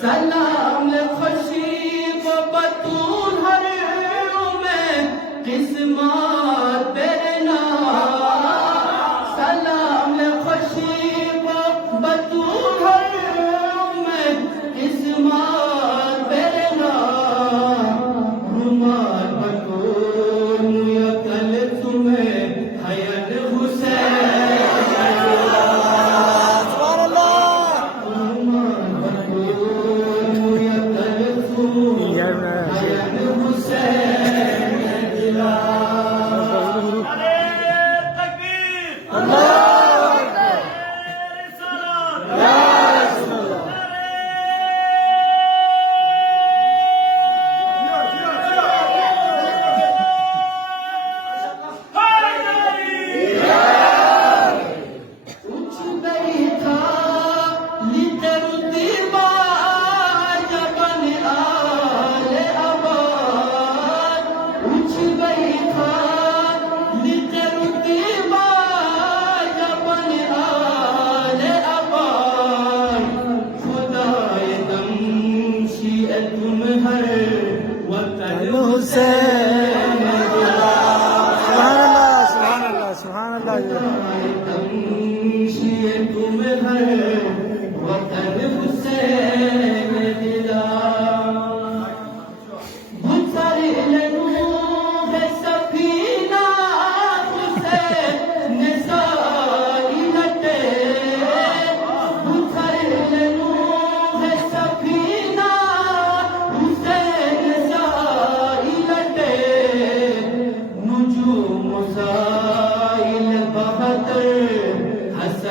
सलाम खुशी बतूल हर में किस्मत तेरे नाम सलाम खुशी बतूल हर में किस्मत तेरे नाम रुमाल बतूल मुयक्कल तुम्हें हयन हुसैन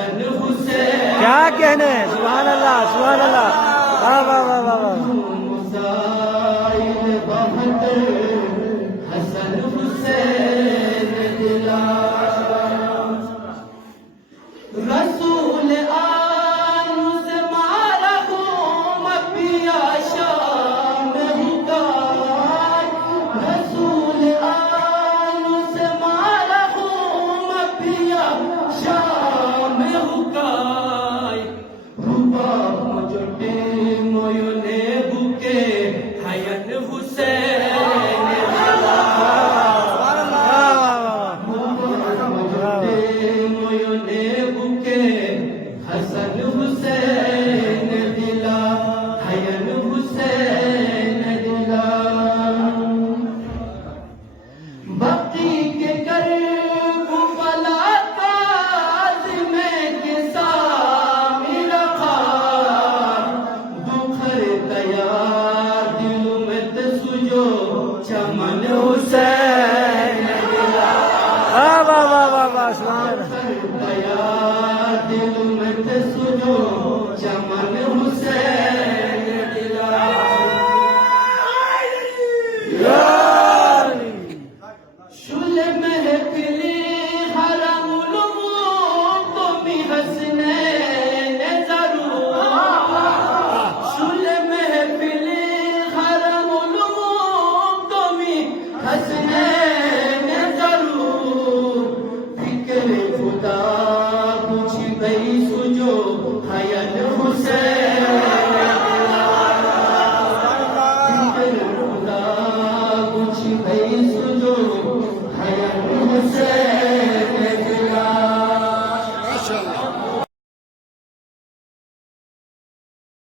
क्या कहने सुभान अल्लाह सुभान अल्लाह वाह वाह वाह वाह वाह हसन हुसैन दिला रसूल आनु से मारा हूँ पिया शाम हुकार रसूल आनु से मारा हूँ पिया शाम हुकार रूबा मुझे मोयने बुके हयन हुसैन हसन हुसैन दिला हयन हुसैन दिला भक्ति के कर भला काज में के सामी रखा दुखर तया दिल में तसुजो भई